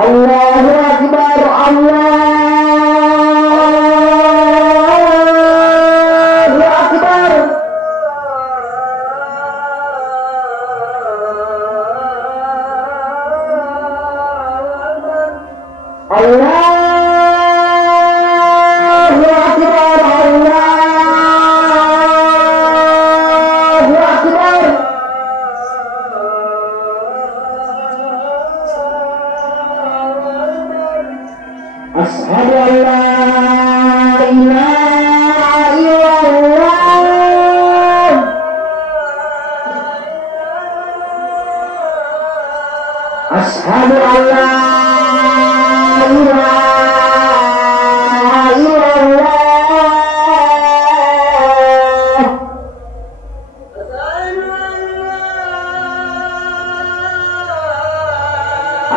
Allahu Akbar, Allahu Akbar. Allahu Akbar, Allahu Akbar. Asyhadu an la ilaha illallah. Asyhadu an la ilaha illallah.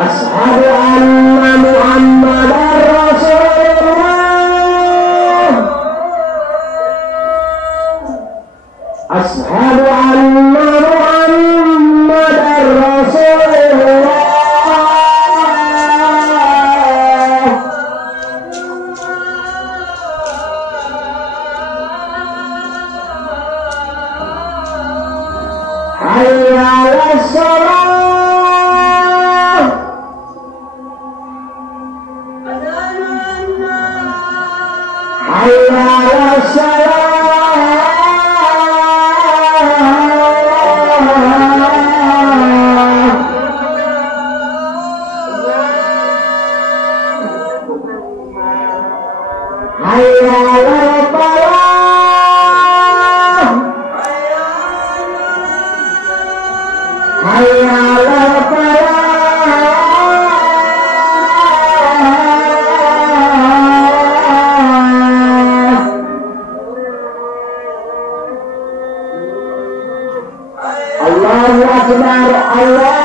Asyhadu anna Muhammadar Rasulullah. Asyhadu anna Muhammadar Rasulullah. Hayya 'alas shalah. Hayya 'alas shalah. Hayya 'alal falah. Hayya 'alal falah. Allahu Akbar, Allahu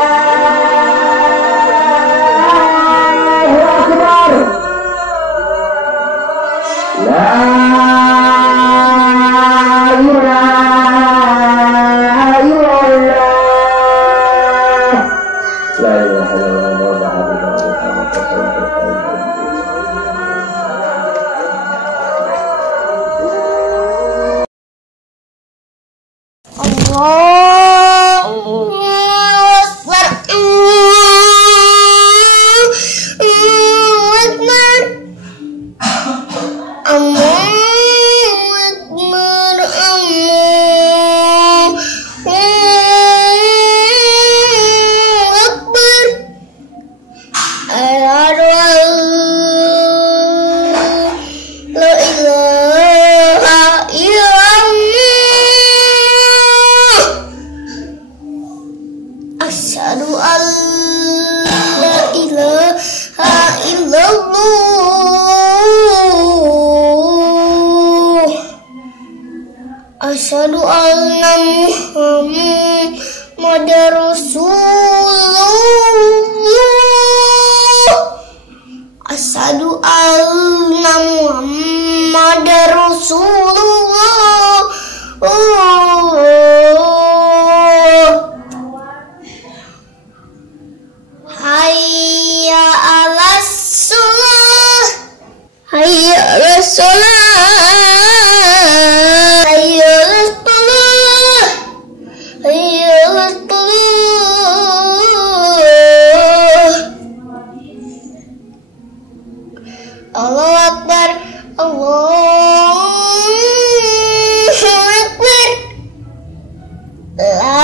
Akbar. La ilaha illallah. La ilaha illallah. Asyhadu an la ilaha illallah. Asyhadu anna Muhammadar Rasulullah. Asyhadu anna Muhammadar Rasulullah. Hayya 'alas shalah. Hayya 'alas shalah. Hayya 'alas shalah. Hayya 'alas shalah. Allahu Akbar, Allahu Akbar. La